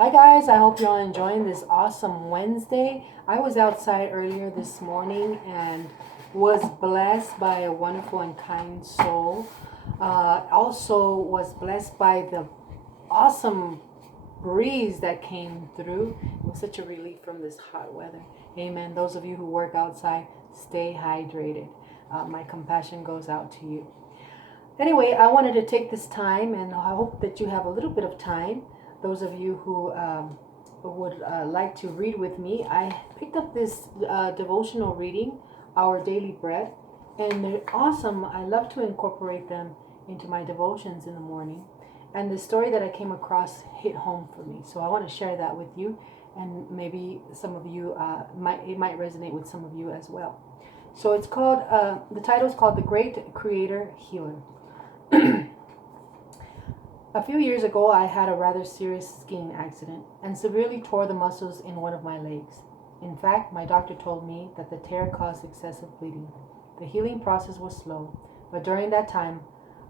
Hi guys, I hope you're all enjoying this awesome Wednesday. I was outside earlier this morning and was blessed by a wonderful and kind soul. Also was blessed by the awesome breeze that came through. It was such a relief from this hot weather. Amen. Those of you who work outside, stay hydrated. My compassion goes out to you. Anyway, I wanted to take this time, and I hope that you have a little bit of time. Those of you who would like to read with me, I picked up this devotional reading, Our Daily Bread, and they're awesome. I love to incorporate them into my devotions in the morning. And the story that I came across hit home for me, so I want to share that with you, and maybe some of you might resonate with some of you as well. So it's called the title is called The Great Creator Healer. A few years ago, I had a rather serious skiing accident and severely tore the muscles in one of my legs. In fact, my doctor told me that the tear caused excessive bleeding. The healing process was slow, but during that time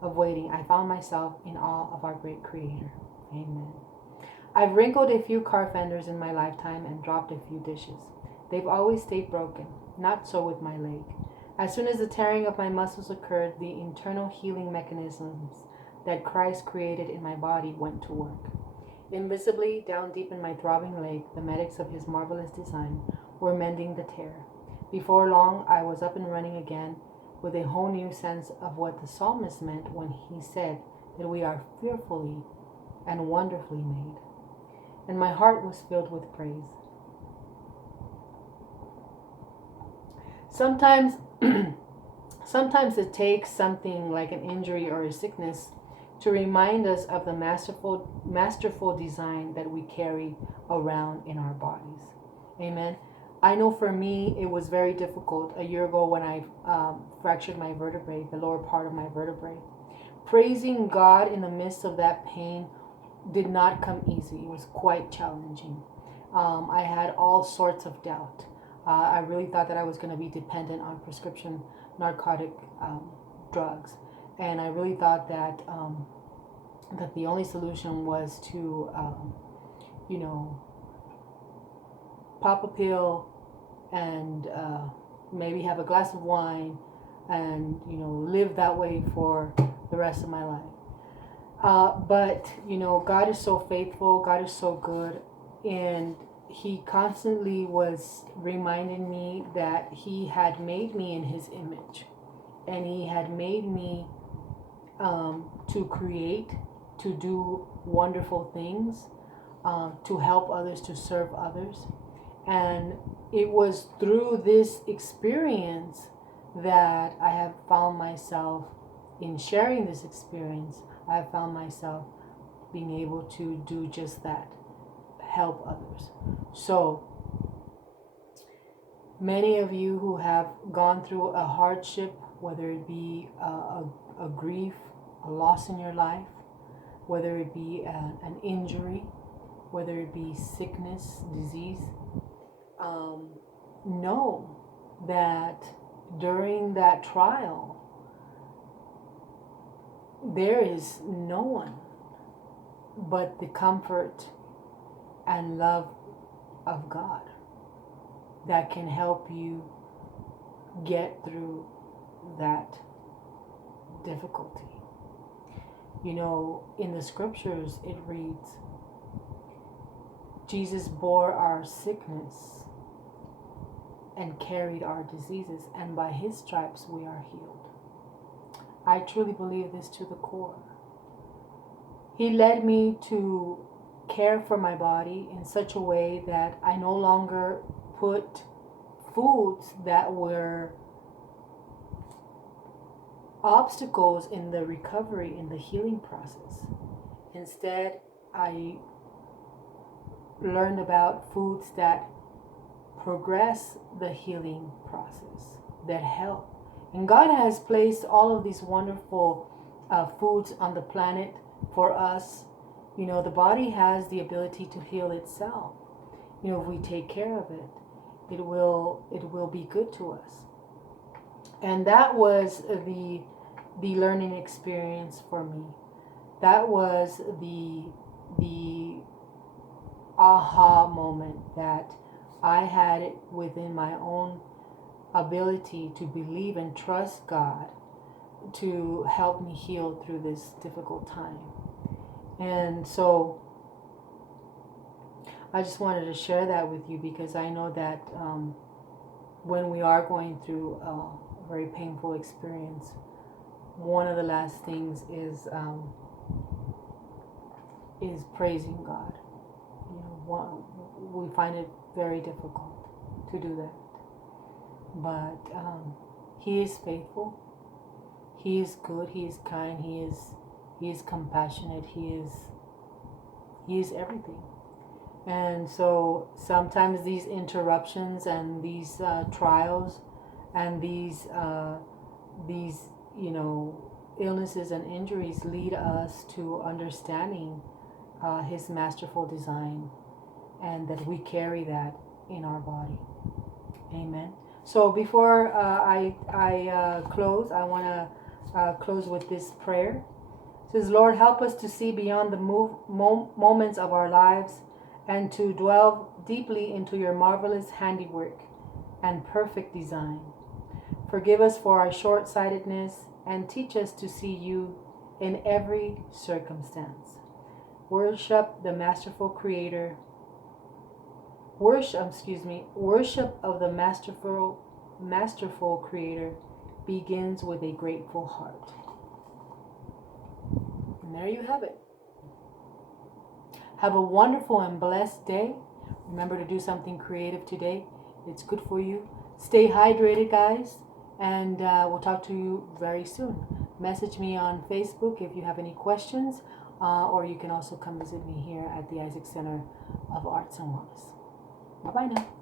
of waiting, I found myself in awe of our great Creator. Amen. I've wrinkled a few car fenders in my lifetime and dropped a few dishes. They've always stayed broken. Not so with my leg. As soon as the tearing of my muscles occurred, the internal healing mechanisms that Christ created in my body went to work. Invisibly, down deep in my throbbing leg, the medics of his marvelous design were mending the tear. Before long, I was up and running again with a whole new sense of what the psalmist meant when he said that we are fearfully and wonderfully made. And my heart was filled with praise. Sometimes Sometimes it takes something like an injury or a sickness to remind us of the masterful design that we carry around in our bodies. Amen. I know for me it was very difficult a year ago when I fractured my vertebrae, the lower part of my vertebrae. Praising God in the midst of that pain did not come easy. It was quite challenging. I had all sorts of doubt. I really thought that I was going to be dependent on prescription narcotic drugs, and I really thought that that the only solution was to, you know, pop a pill and maybe have a glass of wine, and live that way for the rest of my life. But God is so faithful. God is so good, and He constantly was reminding me that He had made me in His image, and He had made me to create, to do wonderful things, to help others, to serve others. And it was through this experience that I have found myself in sharing this experience. I have found myself being able to do just that, help others. So, many of you who have gone through a hardship, whether it be a grief, a loss in your life, whether it be an injury, whether it be sickness, disease, know that during that trial, there is no one but the comfort and love of God that can help you get through that difficulty. In the scriptures it reads, Jesus bore our sickness and carried our diseases, and by His stripes we are healed. I truly believe this to the core. He led me to care for my body in such a way that I no longer put foods that were obstacles in the recovery, in the healing process. Instead, I learned about foods that progress the healing process, that help. And God has placed all of these wonderful foods on the planet for us. The body has the ability to heal itself. If we take care of it, it will be good to us. And that was the learning experience for me. That was the aha moment that I had it within my own ability to believe and trust God to help me heal through this difficult time. And so I just wanted to share that with you, because I know that when we are going through a very painful experience, one of the last things is praising God. We find it very difficult to do that, but He is faithful. He is good. He is kind. He is compassionate. He is everything. And so sometimes these interruptions and these trials and these illnesses and injuries lead us to understanding His masterful design, and that we carry that in our body. Amen. So before I close, I want to close with this prayer. It says, Lord, help us to see beyond the moments of our lives, and to dwell deeply into your marvelous handiwork and perfect design. Forgive us for our short-sightedness, and teach us to see you in every circumstance. Worship the masterful Creator. Worship of the masterful Creator begins with a grateful heart. And there you have it. Have a wonderful and blessed day. Remember to do something creative today. It's good for you. Stay hydrated, guys. And we'll talk to you very soon. Message me on Facebook if you have any questions. Or you can also come visit me here at the Isaac Center of Arts and Wellness. Bye-bye now.